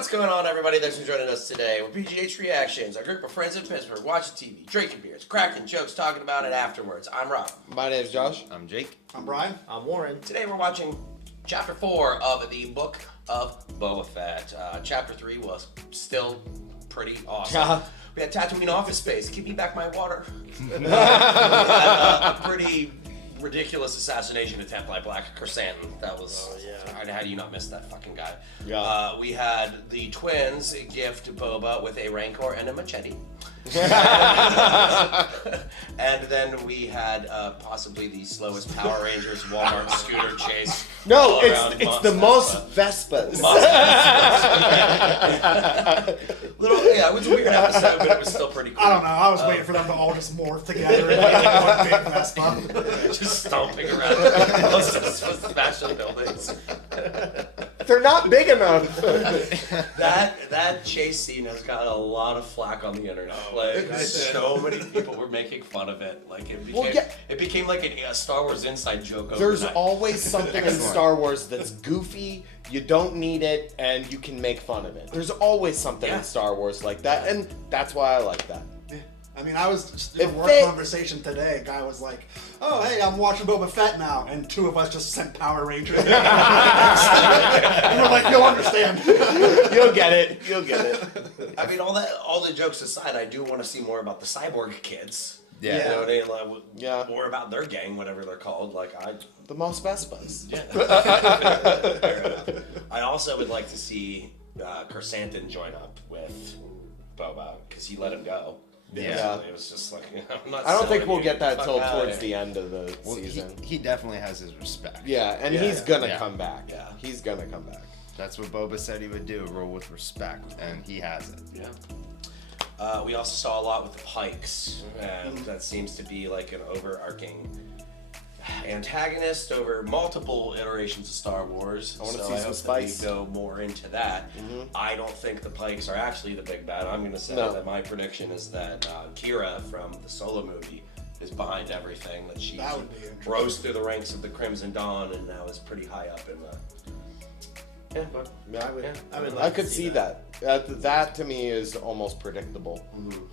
What's going on, everybody that's been joining us today? We're PGH Reactions, a group of friends in Pittsburgh watching TV, drinking beers, cracking jokes, talking about it afterwards. I'm Rob. My name's Josh. I'm Jake. I'm Brian. I'm Warren. Today we're watching Chapter 4 of the Book of Boba Fett. Chapter 3 was still pretty awesome. We had Tatooine Office Space. Give me back my water. We had a pretty ridiculous assassination attempt by Black Chrysanthemum. That was... Oh, yeah. How do you not miss that fucking guy? Yeah. We had the twins gift Boba with a Rancor and a machete. And then we had possibly the slowest Power Rangers Walmart scooter chase. No, it's the most Vespas. It was a weird episode, but it was still pretty cool. I don't know. I was waiting for them to all just morph together and make one big Vespa. Just stomping around, smashing buildings. They're not big enough. That chase scene has got a lot of flack on the internet. So many people were making fun of it. Like it became like a Star Wars inside joke. There's overnight. always something in Star Wars that's goofy, you don't need it, and you can make fun of it. There's always something in Star Wars like that, and that's why I like that. I mean, I was just in a work conversation today. A guy was like, "Oh, hey, I'm watching Boba Fett now," and two of us just sent Power Rangers. And we're like, "You'll understand. You'll get it. You'll get it." I mean, all the jokes aside, I do want to see more about the cyborg kids. Yeah. You know what I mean? Yeah. More about their gang, whatever they're called. The most Vespas. Yeah. I also would like to see Chrysanthemum join up with Boba because he let him go. Yeah. It was just like, I'm not I don't think selling we'll you. get that Fuck till out towards of the here. end of the season. He definitely has his respect. Yeah, and Yeah, he's yeah. gonna Yeah. come back. Yeah. He's gonna come back. That's what Boba said he would do, roll with respect, and he has it. Yeah. We also saw a lot with the Pikes, and that seems to be like an overarching antagonist over multiple iterations of Star Wars. I wanna see so some hope spice. that we go more into that. I don't think the Pikes are actually the big bad. I'm going to say that my prediction is that Kira from the Solo movie is behind everything. That she That would be interesting. rose through the ranks of the Crimson Dawn and now is pretty high up in the. Yeah, but I could see that. That to me is almost predictable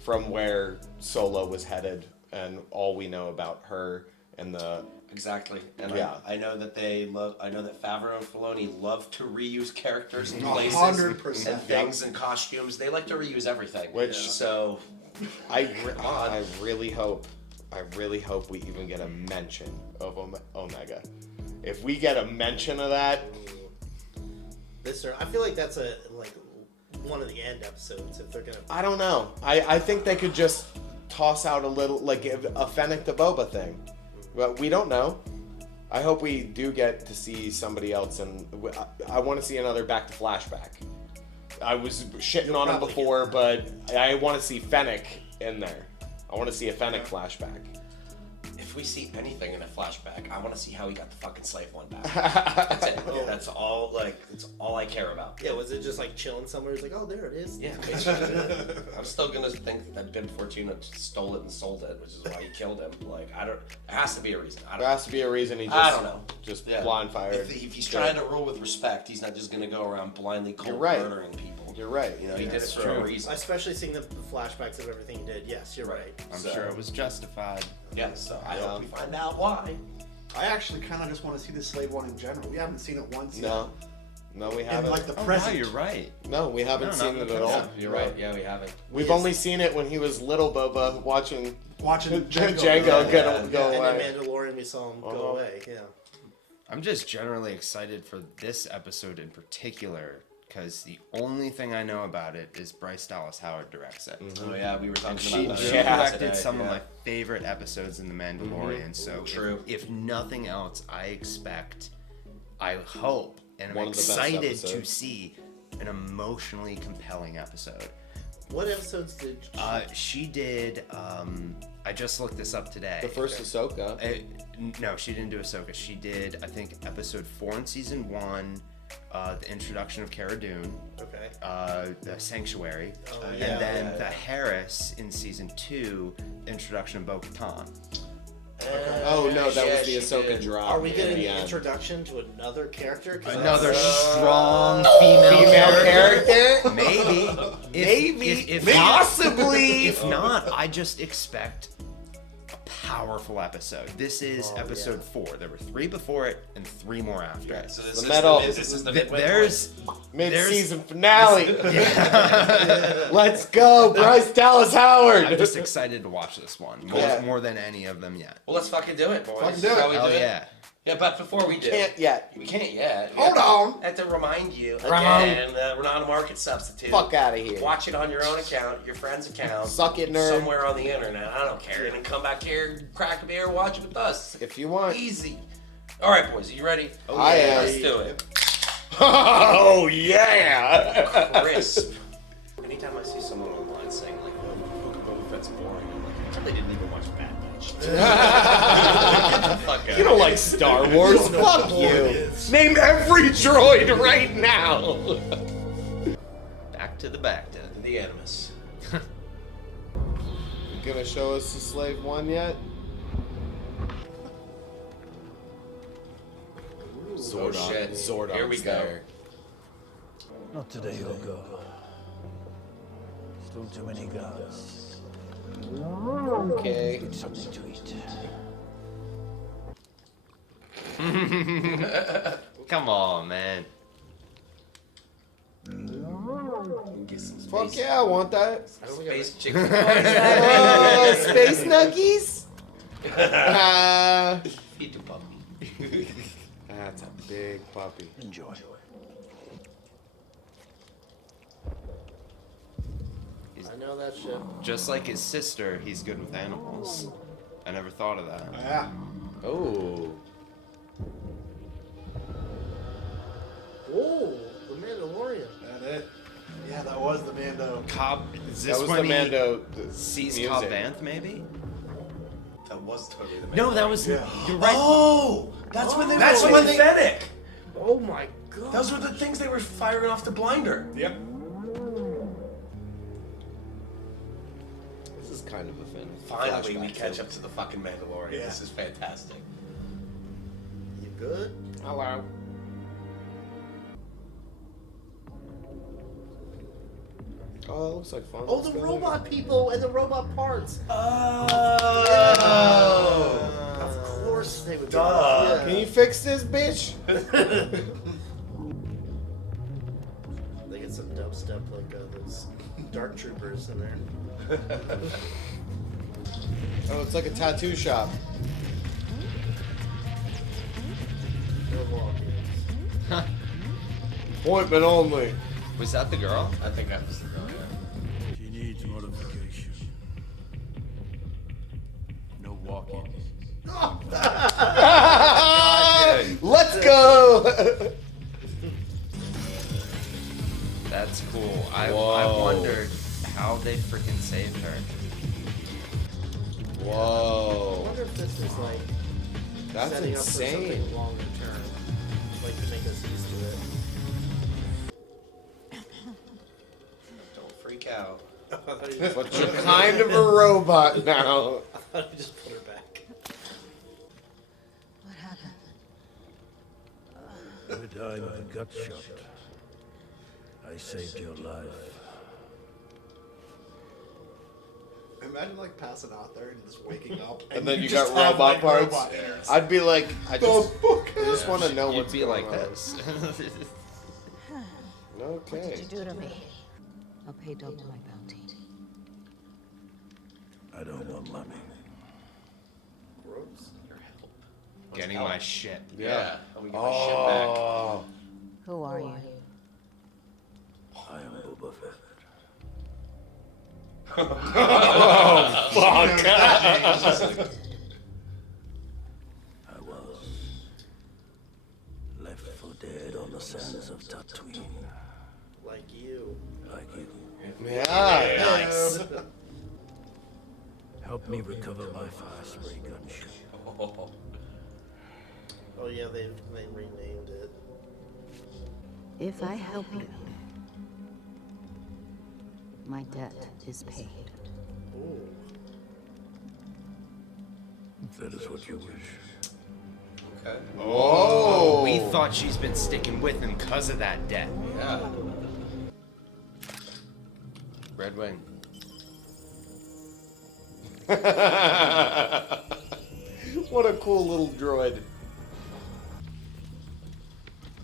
from where Solo was headed and all we know about her and the. Exactly, and Yeah. I know that I know that Favreau and Filoni love to reuse characters and places 100%. and things and costumes. They like to reuse everything. Which- so I really hope we even get a mention of Omega. If we get a mention of that, I feel like that's one of the end episodes if they're gonna. I don't know. I think they could just toss out a little, like a Fennec to Boba thing. But we don't know. I hope we do get to see somebody else, and I want to see another back to flashback. I was shitting on him before, but I want to see Fennec in there. I want to see a Fennec flashback. if we see anything in a flashback, I want to see how he got the fucking slave one back. That's it. That's all. That's all I care about. Yeah, was it just like chilling somewhere? It's like, oh, there it is. Yeah, basically. I'm still gonna think that Ben Fortuna stole it and sold it, which is why he killed him. Like, I don't. There has to be a reason. There has to be a reason he just. I don't know. Just Yeah. blind fired. If he's trying to rule with respect, he's not just gonna go around blindly cold right. murdering people. You're right. You know, he did it for true. a reason. Especially seeing the flashbacks of everything he did. Yes, you're right. I'm sure it was justified. Yeah, so I hope we find out why. I actually kind of just want to see the slave one in general. We haven't seen it once yet. No, we In haven't. like the Oh, wow, present. you're right. No, we haven't No, seen not it the at all. present. You're right. Yeah, we haven't. We've only seen it when he was little Boba watching Watching Django go And away. then Mandalorian, we saw him go away. Yeah. I'm just generally excited for this episode in particular because the only thing I know about it is Bryce Dallas Howard directs it. Oh yeah, we were talking She about that. directed today, some of yeah. my favorite episodes in The Mandalorian. So True. if nothing else, I hope, and I'm One of the best excited to episodes. see an emotionally compelling episode. What episodes did She did. I just looked this up today. The first Ahsoka. No, she didn't do Ahsoka. She did, I think, episode 4 in season 1, the introduction of Cara Dune, Okay. the Sanctuary, Oh, and then the Harris in season 2, introduction of Bo-Katan. Oh no, that was the she Ahsoka did. drop. Are we getting in the an end. introduction to another character? 'Cause Another that's- strong female character? Maybe. Maybe. If Possibly. If not, I just expect a powerful episode. This is episode 4. There were 3 before it and 3 more after it. So The medal. this is the midway There's Mid-season finale. yeah. Let's go, Bryce Dallas Howard. I'm just excited to watch this one more than any of them yet. Well, let's fucking do it, boys. Fucking do it. Shall we Oh do it? yeah. Yeah, but before we do, Can't yet. we can't yet. We Hold have on. I have to remind you Wrong. again that we're not a market substitute. Fuck out of here. Watch it on your own account, your friend's account. Suck it, nerd. Somewhere on the internet. I don't care. And then come back here, crack a beer, watch it with us. If you want. Easy. All right, boys. Are you ready? I am. Let's do it. Oh yeah. Crisp. Anytime I see someone online saying like, "Oh, Book of Boba Fett's boring," I'm like, "Until they didn't even watch Bad Batch." Get the fuck out. You don't like Star Wars? Fuck you. Name every droid right now. Back to the back to The Animus. You gonna show us the Slave 1 yet? Oh shit. Zordon's Here we go. there. Not today, Hugo. Still too many guards. Okay. Get something to eat. Come on, man. Get some space. Fuck yeah, I want that. Space chicken. Oh, space nuggies? Feed the puppy. That's a big puppy. Enjoy. I know that shit. Just like his sister, he's good with animals. I never thought of that. Yeah. Oh. Oh, the Mandalorian. That it. Yeah, that was the Mando. Cobb, is That this was when the he Mando. sees music. Cobb Vanth, maybe? That was totally the No, that was. Yeah. You're right. Oh, that's when they That's were when with they- Fennec. Oh my god. Those were the things they were firing off the blinder. Yep. This is kind of a fin. Finally, we flashback catch too. up to the fucking Mandalorian. Yeah. This is fantastic. You good? Hello. Oh, that looks like fun. Oh, Let's the go. robot people and the robot parts. Oh. Of course they would. Duh. Can you fix this, bitch? They get some dubstep like those Dark Troopers in there. Oh, it's like a tattoo shop. No walk-ins. Appointment only. Was that the girl? I think that was the girl. Yeah. She needs modification. No walk-ins. Let's go. That's cool. I Whoa. wondered how they freaking saved her. I Whoa. wonder if this is like That's setting up for insane. something longer term, like to make us used to it. Don't freak out. I thought you just, But you're kind of a robot now. I thought you just put her back. What happened? You died of a gut shot. I saved your life. Imagine like passing out there and just waking up, And then you just got have, robot like, parts. robot innards. I'd be like, I just want to know You'd what's be going like on. this. What did Okay. you do to me? I'll pay double my bounty. I don't want money. Gross. Your help. Getting help? my shit. Yeah. Let me get my shit back. Oh. Who are you? I am Boba Fett. Fuck. I was left for dead on the sands of Tatooine, Like you. like you. Yeah. Nice. Help me recover my Firespray Gunship. Oh. Oh yeah, they renamed it. If I help you, my debt is paid. Ooh. If that is what you wish. Okay. Oh. We thought she's been sticking with him because of that death. Yeah. Red Wing. What a cool little droid.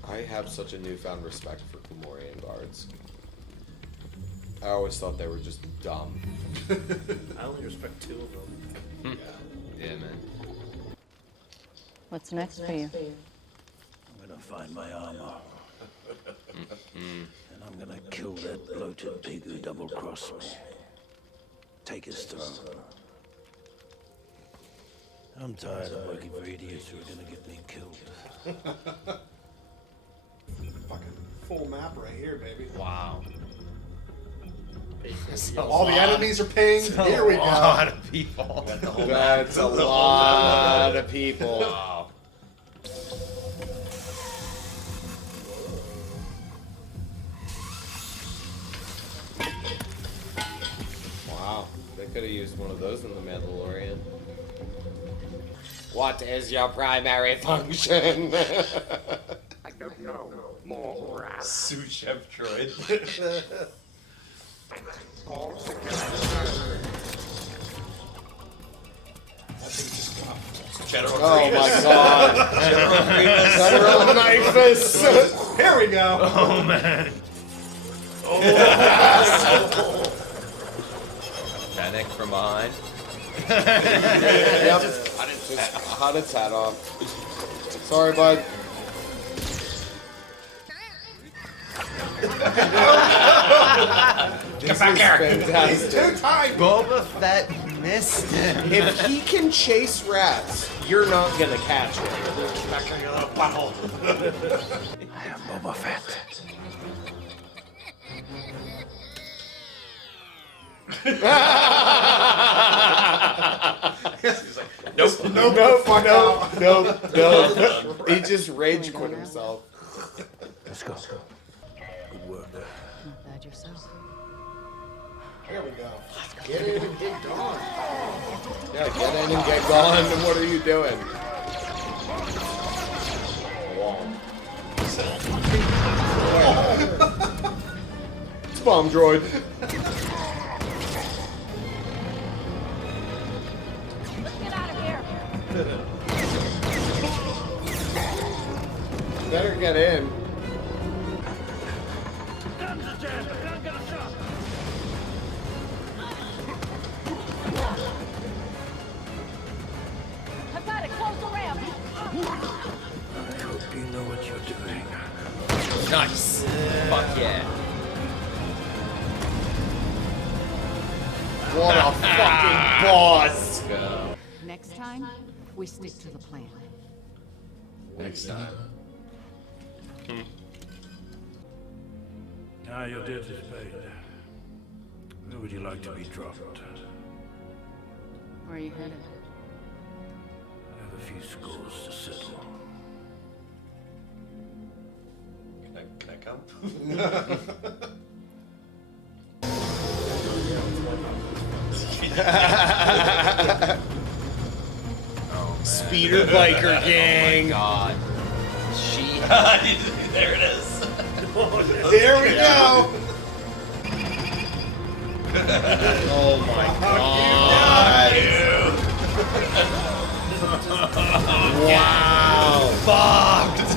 I have such a newfound respect for Fomorian guards. I always thought they were just dumb. I only respect 2 of them. Yeah, man. What's next for you? I'm gonna find my armor. And I'm gonna kill that bloated pig who double-crossed me. Take his throne. I'm tired of working for idiots who are gonna get me killed. Fucking full map right here, baby. Wow. All the enemies are pinged. Here we A go. lot of people. That's a lot of people. Wow. Wow, they could have used one of those in the Mandalorian. What is your primary function? I don't know. More Sous chef droid. General Oh Grievous. my god. General Grievous. General Knifus. Here we go. Oh, man. Fennec from behind. Yep. Just hot its hat off. Sorry, bud. Get back here. Fantastic. Too tight. Boba Fett missed him. If he can chase rats, you're not gonna catch him. Back here, you little butthole. I am Boba Fett. He's like, nope. Nope. He just rage quit himself. Let's go. Good work. Not bad yourself. Here we go. Get in and get gone. Yeah, get in and get gone. And what are you doing? It's bomb droid. Let's get out of here. Better get in. I've got to close the ramp. I hope you know what you're doing. Nice. Fuck yeah. What a fucking boss. Go. Next time, we stick to the plan. Next time. Now your debt is paid. Where would you like to be dropped? Where are you headed? I have a few scores to settle. Can I come? Speeder biker gang. God. She. There it is. Here we go. Oh my god. Wow. Fucked.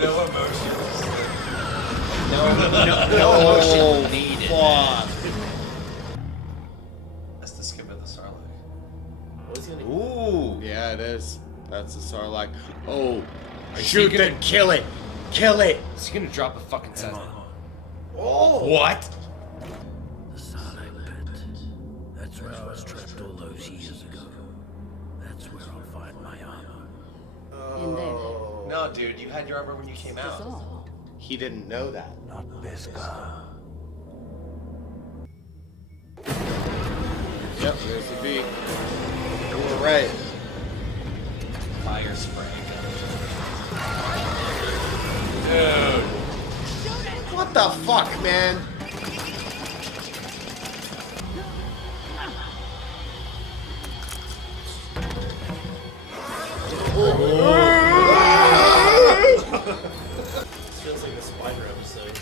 No emotions. No emotion needed. Fuck. That's the skip of the Sarlacc. What's he gonna Ooh. Yeah, it is. That's a Sarlacc. Oh. Is he Shoot gonna- it. Kill it. Kill it. He's gonna drop a fucking Come set. on. What? The Sarlacc pit. That's where I was trapped all those years ago. That's where I'll find my armor. In there. No, dude, you had your armor when you came out. Dissolved. He didn't know that. Not Beskar. Yep, there's the B. You were right. Firespray Gunship. Dude. What the fuck, man? This feels like a spider episode.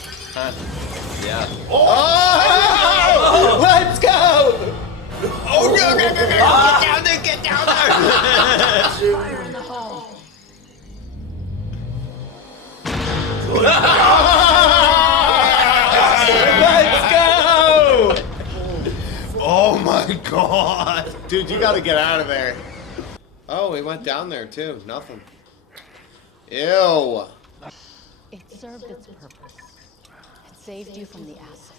Yeah. Oh! Let's go! Oh, no, no, no, no, no. Get down there! Fire in the hole. Let's go! Oh my god! Dude, you gotta get out of there. Oh, he went down there too. Nothing. Ew. It served its purpose. It saved you from the acid.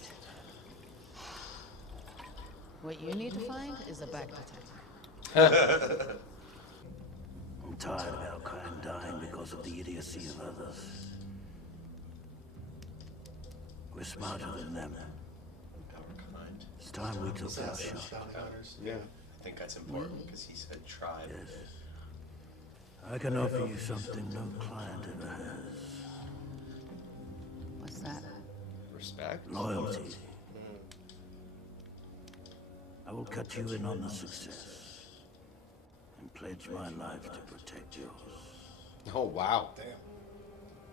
What you need to find is a back detector. I'm tired of our kind dying because of the idiocy of others. We're smarter than them. It's time we took our shot. Yeah. I think that's important because he said tribe. Yes. I can offer you something no client ever has. What's that? Respect? Loyalty. I will cut you in on the success and pledge my life to protect yours. Oh, wow.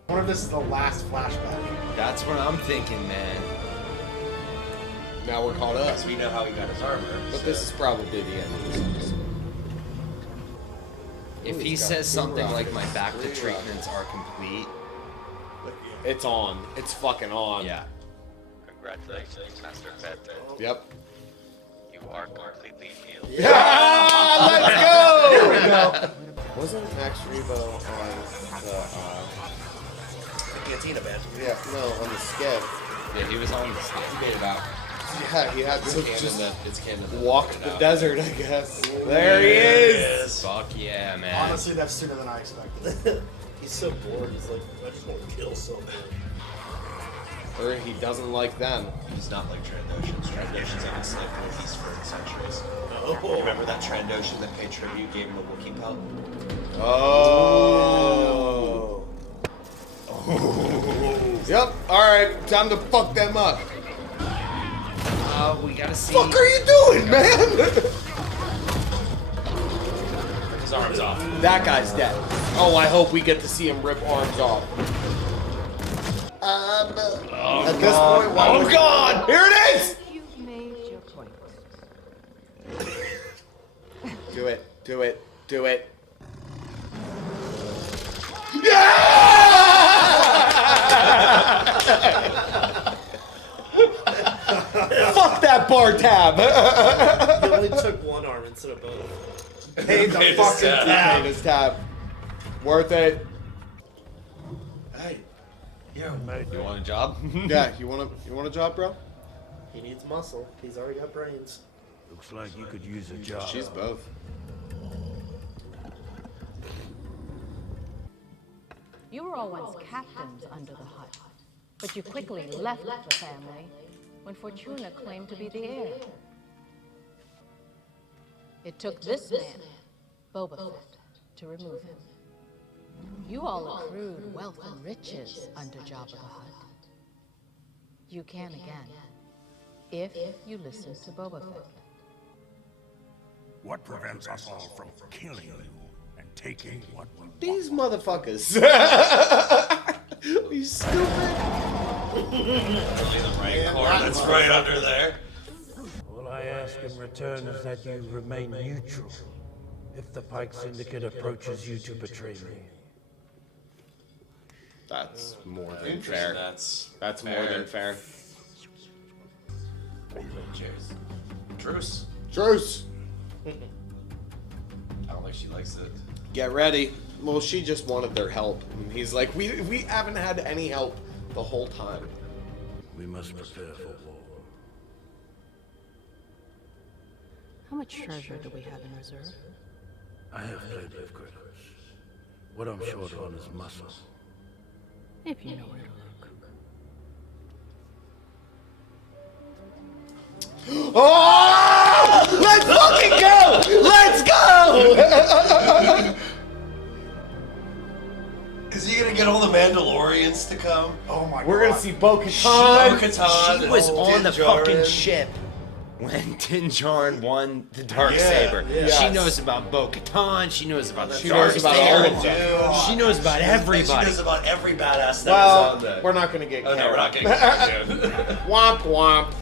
I wonder if this is the last flashback. That's what I'm thinking, man. Now we're caught up. Because we know how he got his armor. But this is probably the end of this episode. If Ooh, he he's got says something two like my rockets. back to Three treatments are complete, It's on. It's fucking on. yeah. Congratulations, Master Fett. Yep. You are completely healed. Yeah! Let's go! There we go. Wasn't Max Rebo on the, The cantina band. yeah, no, on the skid? Yeah, he was on the skit. He made it out. Yeah, he had to It's just canon that walk figured it the out. desert, I guess. There he is! Fuck yeah, man. Honestly, that's sooner than I expected. He's so bored. He's like, I just want to kill someone. Or he doesn't like them. He's not like Trandoshans. Trandoshans have enslaved Wookiees for centuries. Oh. Remember that Trandoshan that paid tribute gave him a Wookiee pelt? Oh. Yep, alright, time to fuck them up. We gotta see. What are you doing, man? His arm's off. That guy's dead. Oh, I hope we get to see him rip arms off. At this point, why would- God! Here it is! You've made your point. Do it, do it, do it. Fuck that bar tab! He only took one arm instead of both. Paid the fucking tab. Paid his tab. Worth it. Hey, yo. You want a job? Yeah, you want a job, bro? He needs muscle. He's already got brains. Looks like you could use a job. She's both. You were all once captains under the hut, but you quickly left the family when Fortuna claimed to be the heir. It took this man, Boba Fett, to remove him. You all accrued wealth and riches under Jabba the Hutt. You can again, if you listen to Boba Fett. What prevents us all from killing you and taking what we want? These motherfuckers. You stupid. That's right under there. All I ask in return is that you remain neutral if the Pike Syndicate approaches you to betray me. That's more than fair. That's more than fair. Cheers. Truce. Truce. I don't think she likes it. Get ready. Well, she just wanted their help. And he's like, we haven't had any help the whole time. We must prepare for war. How much treasure do we have in reserve? I have plenty of credits. What I'm short on is muscle. If you know where to look. Oh! Let's fucking go! Let's go! Is he gonna get all the Mandalorians to come? Oh my god. We're gonna see Bo-Katan. Bo-Katan She was and on the Din Djarin. fucking ship. when Din Djarin won the Darksaber. She knows about Bo-Katan. She knows about the knows about all of them. She knows about everybody. She knows about every badass that was on there. We're not going to get Oh, no, we're not getting Womp womp.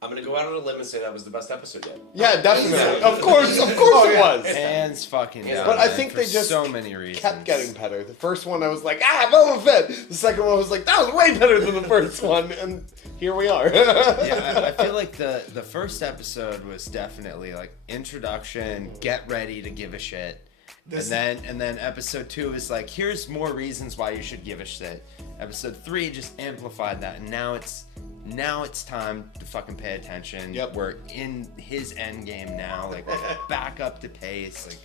I'm going to go out on a limb and say that was the best episode yet. Yeah, definitely. Of course it was. Hands fucking down. But I man, think for they just so many reasons. kept getting better. The first one I was like, Boba Fett. The second one was like, that was way better than the first one. And here we are. Yeah, I feel like the first episode was definitely like introduction, get ready to give a shit. And then episode 2 is like, here's more reasons why you should give a shit. Episode 3 just amplified that, and now it's time to fucking pay attention. Yep. We're in his end game now, like we're back up to pace. Like,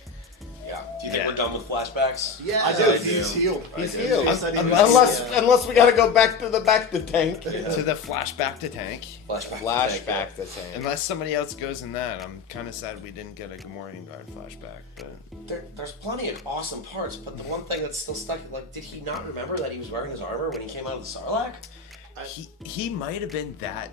Yeah. Do you think we're done with flashbacks? Yeah, I do. He's healed. He's healed. Unless Unless we gotta go back to the tank. to the flashback to tank. Flashback to tank. Unless somebody else goes in that, I'm kind of sad we didn't get a Gamorrean guard flashback. But There's plenty of awesome parts, but the one thing that's still stuck, like, did he not remember that he was wearing his armor when he came out of the Sarlacc? he might have been that.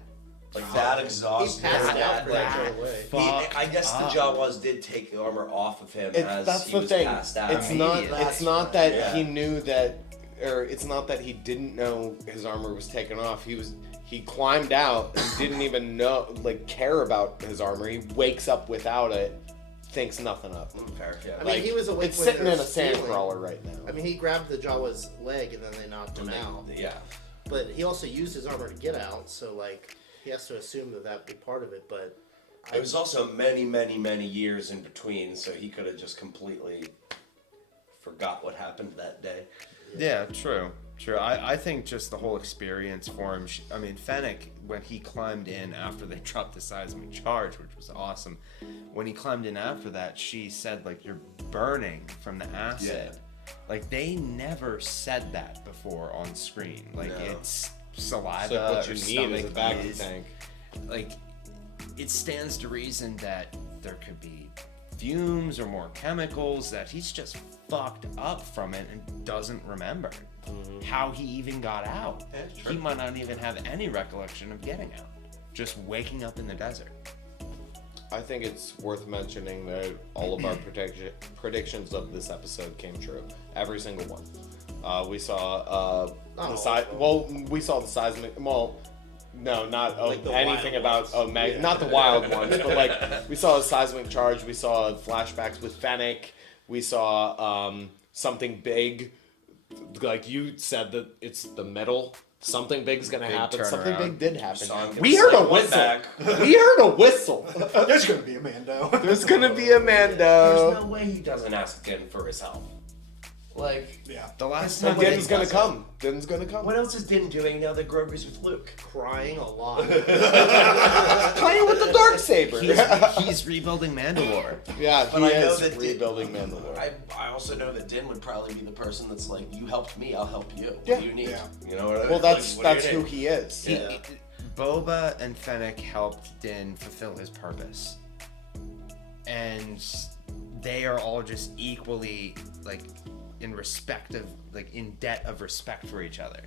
Like, that exhausted. He passed that out pretty right away. I guess the Jawas did take the armor off of him as That's he the was thing. passed out. It's not that Yeah. he knew that, or it's not that he didn't know his armor was taken off. He climbed out and didn't even care about his armor. He wakes up without it, thinks nothing of it. Fair, yeah. I mean, he was awake It's when sitting they in were a sand stealing. crawler right now. I mean, he grabbed the Jawa's leg and then they knocked him out. Yeah. But he also used his armor to get out, so like he has to assume that that'd be part of it. But It was also many, many, many years in between, so he could have just completely forgot what happened that day. Yeah, true. I think just the whole experience for him. I mean, Fennec, when he climbed in after they dropped the seismic charge, which was awesome, when he climbed in after that, she said, like, you're burning from the acid. Yeah. Like, they never said that before on screen. Like, No. it's saliva It's like what or you need is a stomach back is- tank. Like, it stands to reason that there could be fumes or more chemicals that he's just fucked up from it and doesn't remember how he even got out. He might not even have any recollection of getting out, just waking up in the desert. I think it's worth mentioning that all of our predictions of this episode came true. Every single one. We saw we saw the seismic. Well, no, not Like the anything wild about ones. not the wild ones, but like we saw a seismic charge. We saw flashbacks with Fennec. We saw something big. Like you said that it's the middle. Something big's gonna happen. Something turnaround. big did happen. So I'm gonna We heard a slap one whistle. back. We heard a whistle. There's gonna be a Mando. There's gonna be a There's Mando. no way he doesn't ask Din for his help. Like, Yeah. The last And time Din's gonna come. Din's gonna come. what else is Din doing now that Grogu's with Luke? crying a lot. Playing with the Darksaber. he's rebuilding Mandalore. Yeah, But he I know is that rebuilding Mandalore. I also know that Din would probably be the person that's like, you helped me, I'll help you. What Yeah. do you need? Yeah. You know what I mean? Well, that's Like, what do you who need? he is. Yeah. Boba and Fennec helped Din fulfill his purpose, and they are all just equally like in debt of respect for each other.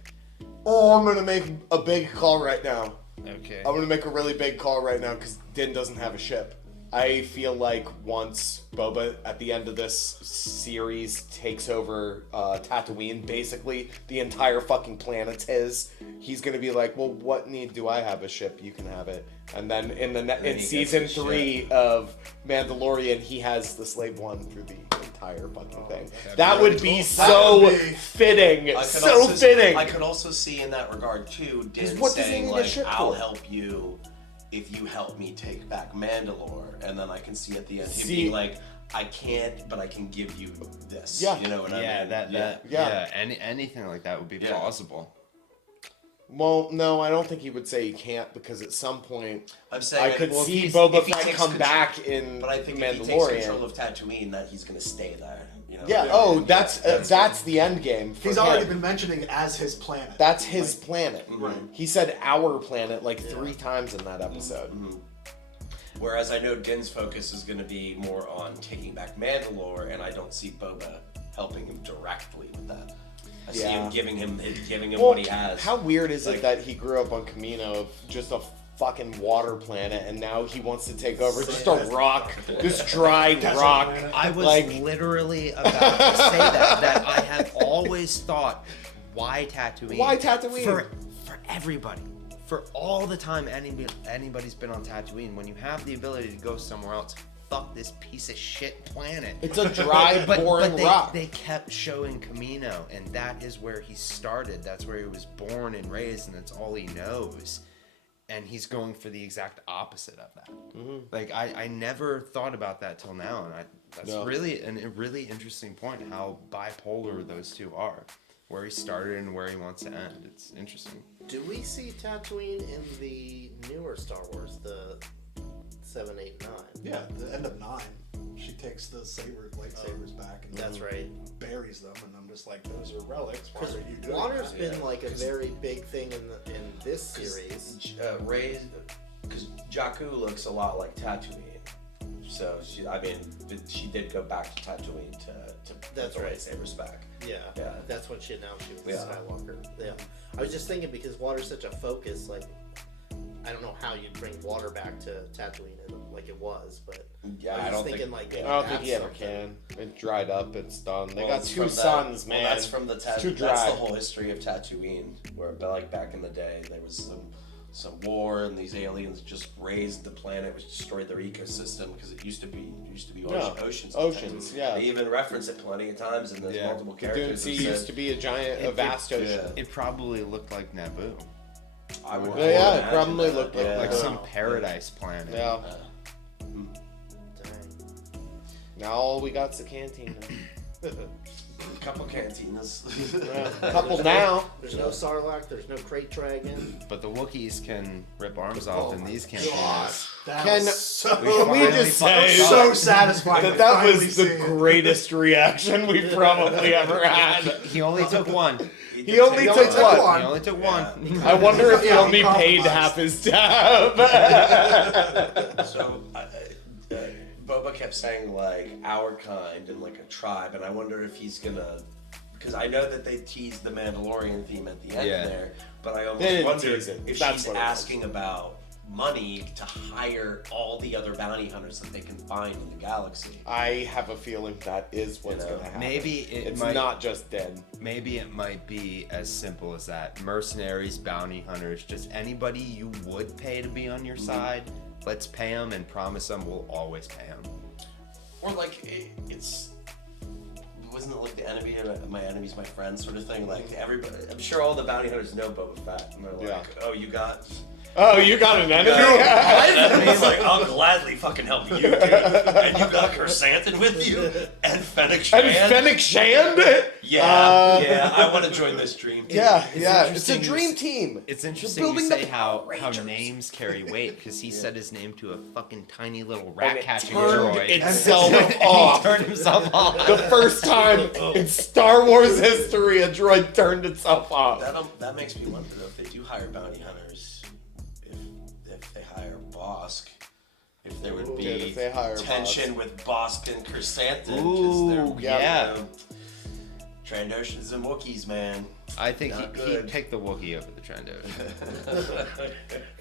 Oh, I'm gonna make a big call right now. Okay. I'm gonna make a really big call right now because Din doesn't have a ship. I feel like once Boba at the end of this series takes over Tatooine, basically the entire fucking planet's his. He's gonna be like, well, what need do I have a ship? You can have it. And then in he season gets the 3 of Mandalorian, he has the slave one through the entire fucking thing. That would be so fitting. So fitting. I could also see in that regard too, Din what does he saying need a like, ship I'll for? help you if you help me take back Mandalore. And then I can see at the end him See- being like, I can't, but I can give you this. Yeah. You know what I Yeah, mean? yeah. Anything like that would be plausible. Well, no, I don't think he would say he can't because at some point I'm saying I that, could well, see if Boba he Fett takes come control- back in But I think if he takes Mandalorian. control of Tatooine, that he's gonna stay there. You know? Yeah. Oh, that's the end game. For He's him. already been mentioning it as his planet. That's his planet. Right. He said our planet like 3 times in that episode. Whereas I know Din's focus is going to be more on taking back Mandalore, and I don't see Boba helping him directly with that. I see him giving him Well, what he has. how weird is Like- it that he grew up on Camino, just a fucking water planet, and now he wants to take over just a rock, this dried rock. I was like, literally about to say that I have always thought, why Tatooine? Why Tatooine? For everybody. For all the time anybody's been on Tatooine, when you have the ability to go somewhere else, fuck this piece of shit planet. It's a dry, boring rock. They kept showing Kamino, and that is where he started. That's where he was born and raised, and that's all he knows. And he's going for the exact opposite of that. Mm-hmm. Like, I never thought about that till now, and that's really a really interesting point, how bipolar those two are. Where he started and where he wants to end. It's interesting. Do we see Tatooine in the newer Star Wars, the 7, 8, 9? Yeah, the end of 9. She takes the lightsabers back and that's right, buries them, and I'm just like, those are relics. Why are you doing water's that? been like a very big thing in this series. Because Jakku looks a lot like Tatooine, so she did go back to Tatooine to That's put the right. lightsabers back. Yeah, that's when she announced she was a Skywalker. Yeah, I was just thinking because water's such a focus, like. I don't know how you'd bring water back to Tatooine like it was, but I don't think he ever can. It's dried up. It's done. They got it's 2 from suns, man. Well, that's from the It's too that's dry. the whole history of Tatooine, where like back in the day there was some war and these aliens just raised the planet, which destroyed their ecosystem because it used to be oceans. Oceans, yeah. They even reference it plenty of times, and there's multiple characters. The Dune Sea used to be a vast ocean. It probably looked like Naboo. I would. It probably looked like some paradise planet. Yeah. Now all we got's the cantina. A couple cantinas. A couple now. There's no Sarlacc. There's no Crate Dragon. But the Wookiees can rip arms off in these cantinas. Can we just say so satisfying that was the greatest reaction we've probably ever had? He only took one. He only took one. He only took one. I wonder if he only paid half his tab. So, Boba kept saying like our kind and like a tribe, and I wonder if he's gonna, because I know that they teased the Mandalorian theme at the end there, but I almost wonder if she's asking about money to hire all the other bounty hunters that they can find in the galaxy. I have a feeling that is what's gonna happen. Maybe it's not just dead. Maybe it might be as simple as that. Mercenaries, bounty hunters, just anybody you would pay to be on your side. Let's pay them and promise them we'll always pay them. Or like wasn't it like the enemy of my enemy's my friend sort of thing? Like everybody, I'm sure all the bounty hunters know Boba Fett, and they're like, "Oh, you got an enemy?" And he's like, "I'll gladly fucking help you, dude." And you got Chrysanthemum with you, and Fennec Shand. And Fennec Shand? Yeah, I want to join this dream team. It's a dream team. It's interesting you say how names carry weight, because he said his name to a fucking tiny little rat catching droid. Itself off. He turned himself off. The first time in Star Wars history a droid turned itself off. That makes me wonder though, if they do hire bounty hunters, if they hire Bosk, if there would be tension with Bosk and Chrysanthemum, because Trandoshans and Wookiees, man. I think he'd pick the Wookiee over the Trandoshan.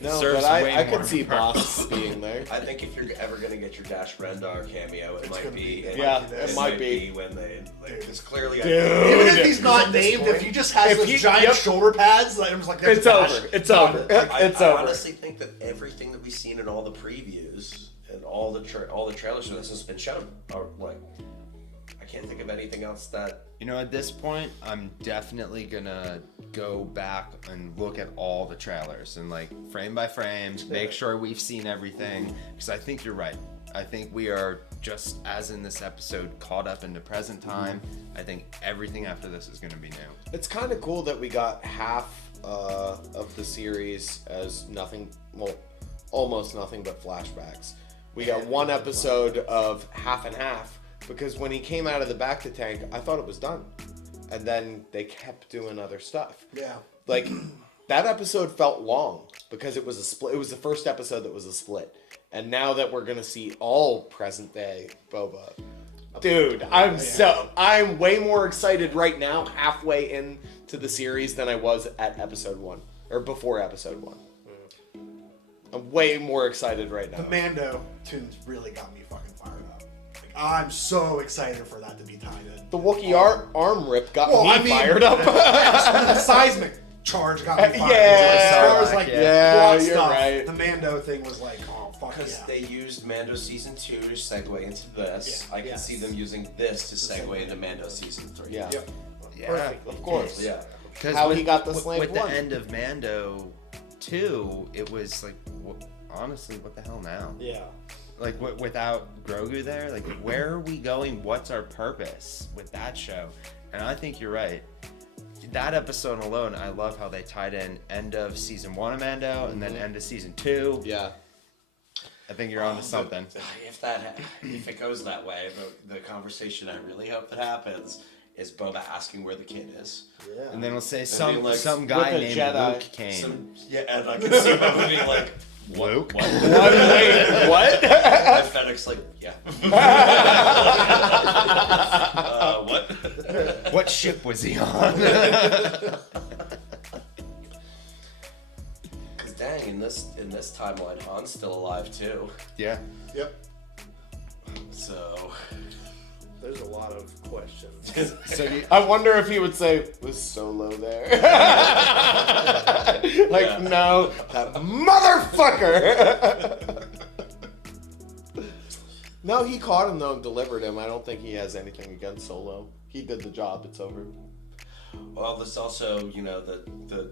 No, but I could see Bosk being there. I think if you're ever gonna get your Dash Rendar cameo, it might be. It might be when they. It's clearly. Even if he's not named, if he just has those giant shoulder pads, like, it's like it's over. It's over. It's over. I honestly think that everything that we've seen in all the previews and all the trailers for this has been shown. Or like, I can't think of anything else that. You know, at this point, I'm definitely gonna go back and look at all the trailers and like frame by frame, make sure we've seen everything. Because I think you're right. I think we are just as in this episode caught up in the present time. I think everything after this is gonna be new. It's kind of cool that we got half of the series as nothing, well, almost nothing but flashbacks. We got one episode of half and half. Because when he came out of the back to tank, I thought it was done. And then they kept doing other stuff. Yeah. Like, that episode felt long because it was a split. It was the first episode that was a split. And now that we're going to see all present day Boba. Dude, I'm way more excited right now, halfway into the series, than I was at episode 1. Or before episode 1. I'm way more excited right now. The Mando tunes really got me fucking fired up. Like, I'm so excited for that to be tied in. The Wookiee arm rip got me fired up. The seismic charge got me fired up. Yeah. As far as like plot you're stuff, right. the Mando thing was like, oh fuck Because yeah. they used Mando Season 2 to segue into this. Yeah. I can see them using this to segue into Mando Season 3. Yeah. Yep. Yeah, Perfect. Of course. Yeah. Because How he got the slave with one. the end of Mando 2, it was like, honestly, what the hell now? Yeah. Like, without Grogu there, like, where are we going? What's our purpose with that show? And I think you're right. That episode alone, I love how they tied in end of season 1 of Mando and then end of season 2. Yeah. I think you're onto something. If it goes that way, the conversation I really hope that happens is Boba asking where the kid is. Yeah. And then we'll say being like, some guy with a named Jedi. Luke came. And I can see Boba being like, Luke? What? Wait, what? And Fennec's like, yeah. What? What ship was he on? Because dang, in this timeline, Han's still alive too. Yeah. Yep. So There's a lot of questions. So I wonder if he would say, was Solo there? Like, no, that motherfucker! No, he caught him though and delivered him. I don't think he has anything against Solo. He did the job, it's over. well, there's also, the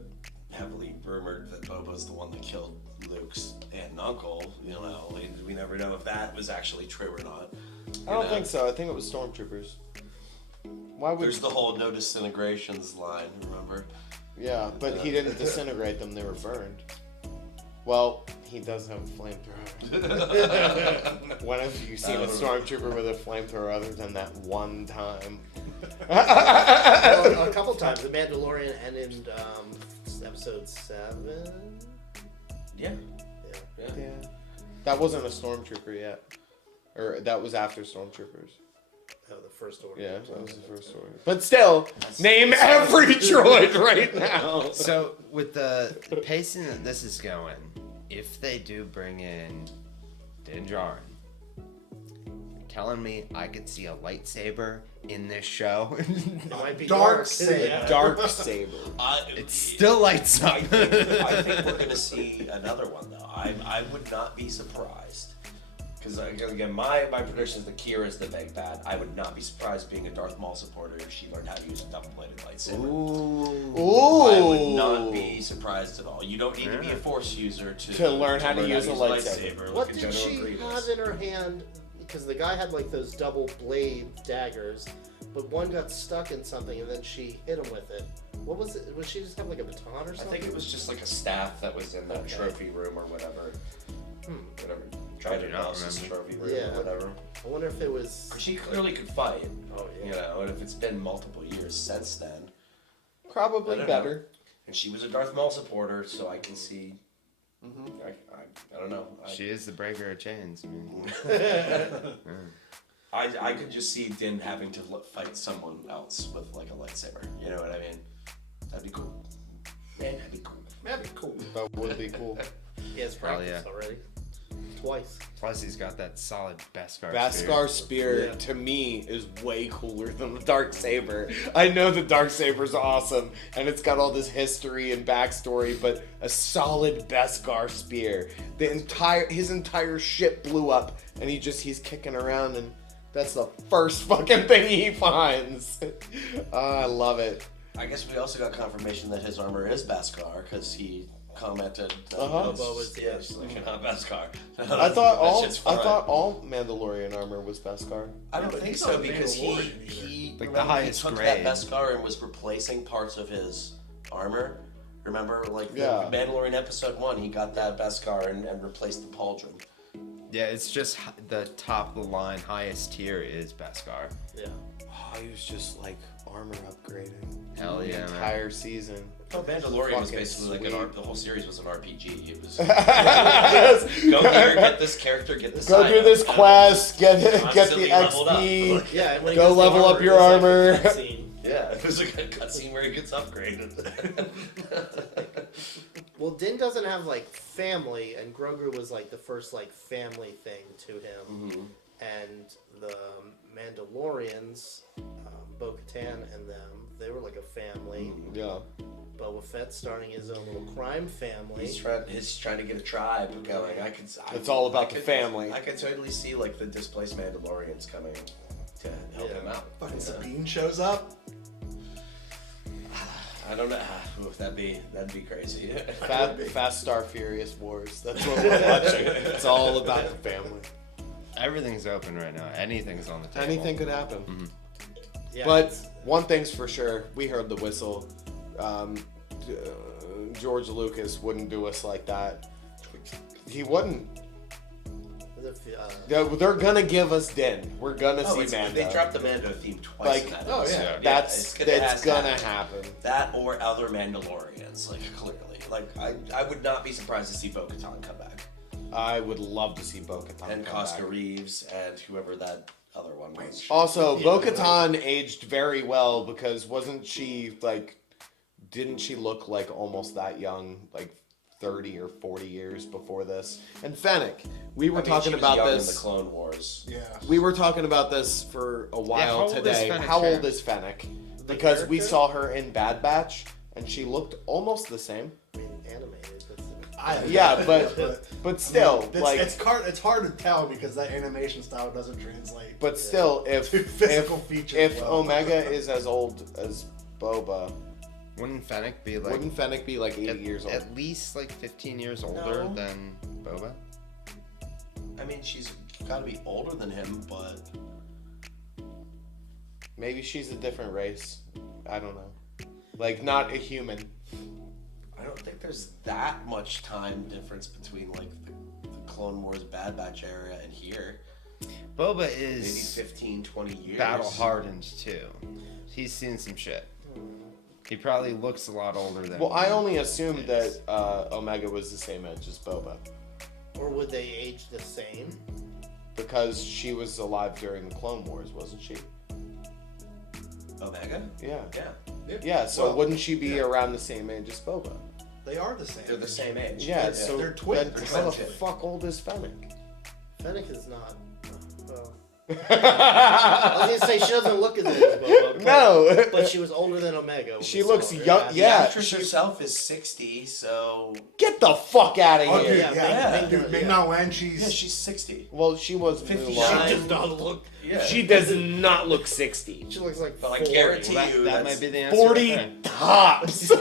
heavily rumored that Boba's the one that killed Luke's aunt and uncle. We never know if that was actually true or not. I don't think so. I think it was stormtroopers. Why would... There's the whole no disintegrations line, remember? Yeah, but he didn't disintegrate them. They were burned. Well, he does have a flamethrower. When have you seen a stormtrooper with a flamethrower other than that one time? Well, a couple times. The Mandalorian and in episode 7. Yeah. Yeah. That wasn't a stormtrooper yet. Or that was after stormtroopers. Oh, the first order. Yeah, that was the first order. But still, name every droid right now. So with the pacing that this is going, if they do bring in Din Djarin, you're telling me I could see a lightsaber in this show? It might be Dark saber. Yeah. Dark saber. It still lights up. I think we're gonna see another one though. I would not be surprised. Because again, my prediction is that Kira is the big bad. I would not be surprised being a Darth Maul supporter if she learned how to use a double-bladed lightsaber. Ooh. I would not be surprised at all. You don't need to be a Force user to learn how to use a lightsaber. like What a did General she Grievous. have in her hand? Because the guy had like those double blade daggers, but one got stuck in something and then she hit him with it. What was it? Was she just have like a baton or I something? think it was just like a staff that was in that trophy room or whatever. Whatever. Trident House's trophy room or whatever. I wonder if it was. She clearly could fight. Oh yeah. And if it's been multiple years since then. Probably I don't better. know. And she was a Darth Maul supporter, so I can see. I don't know. She is the breaker of chains. I could just see Din having to fight someone else with like a lightsaber. You know what I mean? That'd be cool. Man, that'd be cool. That'd be cool. That would be cool. He has practice already. Twice. Plus, he's got that solid Beskar Beskar spear to me is way cooler than the dark saber. I know the dark saber's awesome and it's got all this history and backstory, but a solid Beskar spear. His entire ship blew up and he's kicking around and that's the first fucking thing he finds. I love it. I guess we also got confirmation that his armor is Beskar because he commented that Boba's not Beskar. I thought all Mandalorian armor was Beskar. I don't think so because he like the highest took grade. that Beskar and was replacing parts of his armor. Remember, like the Mandalorian episode 1, he got that Beskar and replaced the pauldron. Yeah, it's just the top of the line, highest tier is Beskar. Yeah. Oh, he was just like armor upgrading. Hell yeah, the entire season. Oh, Mandalorian was Fucking basically sweet. like the whole series was an RPG. It was go here, get this character, get this. Go do this quest, get the Constantly leveled up. XP. Yeah, and when he Go gets the level up armor, your it's like a armor. cutscene. Yeah, it was like a cutscene where he gets upgraded. Well, Din doesn't have like family, and Grogu was like the first like family thing to him, and the Mandalorians, Bo-Katan and them, they were like a family. Yeah. Boba Fett starting his own little crime family. He's trying to get a tribe going. It's all about the family. I could totally see like the displaced Mandalorians coming to help him out. Fucking Sabine shows up. I don't know. Oof, that'd be crazy. Fast Star Furious Wars. That's what we're watching. It's all about the family. Everything's open right now. Anything's on the table. Anything could happen. Mm-hmm. Yeah, But one thing's for sure, we heard the whistle. George Lucas wouldn't do us like that. He wouldn't. They're gonna give us Din. We're gonna see Mando. They dropped the Mando theme twice. Like, in that oh episode. yeah, that's gonna happen. That or other Mandalorians, like clearly. Like I would not be surprised to see Bo-Katan come back. I would love to see Bo-Katan and come Costa back. Reeves and whoever that other one was. Also, Bo-Katan aged very well because didn't she look like almost that young, like 30 or 40 years before this? And Fennec, we were talking about this in the Clone Wars. Yeah. We were talking about this for a while today. How old is Fennec? Because we saw her in Bad Batch and she looked almost the same. I mean, animated. But still, it's hard to tell because that animation style doesn't translate. But still, if physical features, if Omega is as old as Boba, wouldn't Fennec be like 80 years old? At least like 15 years older than Boba? I mean, she's got to be older than him, but maybe she's a different race. I don't know. Like, not a human. I don't think there's that much time difference between like the Clone Wars Bad Batch area and here. Boba is maybe 15, 20 years. Battle hardened too. He's seen some shit. He probably looks a lot older than. Well, I only assumed that Omega was the same age as Boba. Or would they age the same? Because she was alive during the Clone Wars, wasn't she? Omega? Yeah, so wouldn't she be around the same age as Boba? They are the same. They're the same age. Yeah, so they're twins. How the fuck old is Fennec? Fennec is not. Well, I was gonna say she doesn't look as old as Boba. No, but she was older than Omega. She looks young. The Yeah, actress herself is 60, so get the fuck out of Oh, here. dude, Ming-Na Wen, she's 60. Well, she was 59. She does not look. Yeah. She does not look 60. She looks like. But I 40. guarantee you that might be the answer. 40 right there. tops.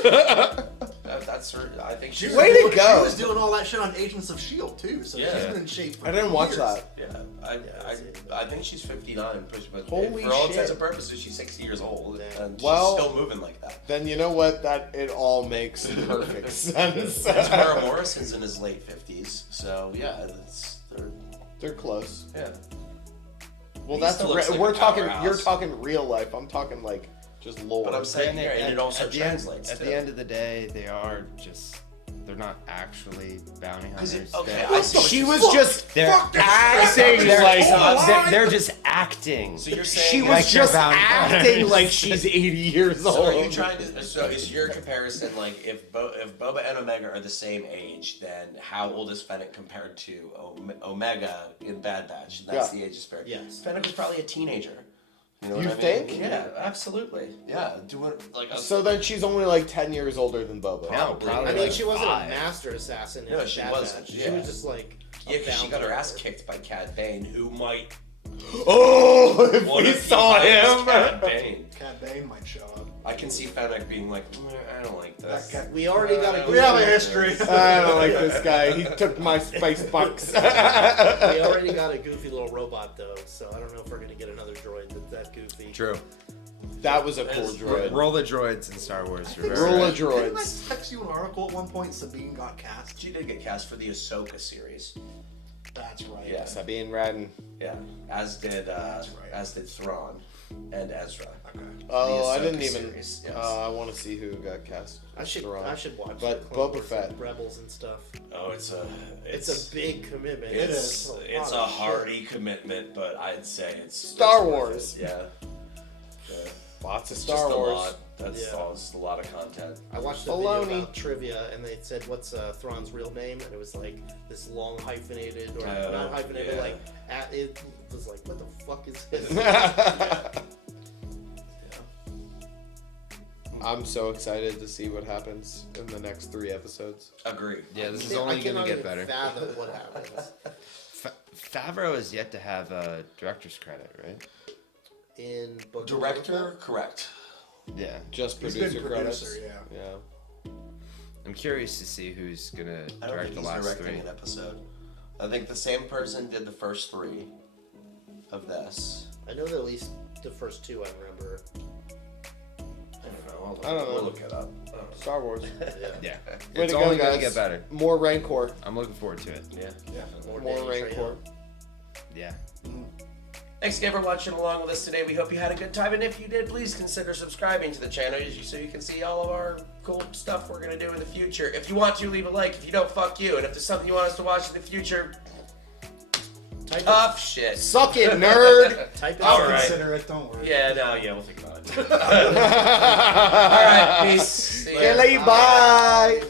That's her. I think She she's. Way to go. She was doing all that shit on Agents of S.H.I.E.L.D. too, so she's been in shape for I didn't watch years. that. Yeah, I think she's 59, but Holy for all shit. intents and purposes, she's 60 years old, and Well, she's still moving like that. Then you know what? That it all makes perfect sense. Tamara Morrison's in his late 50s, so yeah, they're close. Yeah. Well, He that's still looks like we're a talking. powerhouse. You're talking real life. I'm talking like just lore. But I'm saying, and it also at translates. At the end of the day, they're not actually bounty hunters. Okay, she was just They're acting like they're just acting. So you're saying she was like just they're bounty acting hunters. like she's 80 years old. So are you trying to? So is your comparison like if Boba and Omega are the same age, then how old is Fennec compared to Omega in Bad Batch? That's the age disparity. Yes. Fennec was probably a teenager. You know what You I mean? think? Yeah, absolutely. Yeah, doing like a, So then she's only like 10 years older than Boba. No, probably. I mean, like she wasn't 5. a master assassin. In No, she Bad wasn't, Batch. yeah. She was just like. yeah, because she got her ass hunter. kicked by Cad Bane, who might. Oh, if What we if he saw finds him. Cad Bane. Cad Bane might show up. I can see Fennec being like, I don't like this. We already got a. We have a history. I don't like this guy. He took my spice bucks. We already got a goofy little robot though, so I don't know if we're gonna get another droid that's that goofy. True. That was a cool droid. Roll the droids in Star Wars. You're very Roll right. a Didn't I droids. text you an article at one point? Sabine got cast. She did get cast for the Ahsoka series. That's right. Yeah. Sabine Wren. Yeah, as did right. as did Thrawn and Ezra. Okay. Oh, I Ahsoka didn't even. series, yes. I want to see who got cast. I should watch. But the Clone Boba Wars Fett. and Rebels and stuff. Oh, it's It's a big commitment. It's lot a of hearty commitment, but I'd say it's Star worth Wars. it. Yeah. Lots of It's Star just Wars. a lot. That's Yeah. all. It's a lot of content. I watched a Baloney. video about trivia, and they said, "What's Thrawn's real name?" And it was like this long hyphenated, or not hyphenated, yeah. like it was like, "What the fuck is this?" I'm so excited to see what happens in the next 3 episodes. Agreed. Yeah, this is I only going cannot to get even better. fathom what happens Favreau is yet to have a director's credit, right? in Book of Director, Boba Fett. correct. Yeah. Just He's producer been credits. producer, yeah. Yeah. I'm curious to see who's going to I don't direct think the he's last directing 3. an episode. I think the same person did the first 3 of this. I know that at least the first 2 I remember. I don't know. We'll look it up. Star Wars. Yeah. Way It's to go, only going to guys. get better. More Rancor. I'm looking forward to it. Yeah. More Danny Rancor. Trejo. Yeah. Thanks again for watching along with us today. We hope you had a good time, and if you did, please consider subscribing to the channel so you can see all of our cool stuff we're going to do in the future. If you want to, leave a like. If you don't, fuck you. And if there's something you want us to watch in the future, Type tough shit. Suck it, nerd! Type it All in. right. Consider it. Don't worry. Yeah, we'll think about it. All right, peace. See ya. Bye.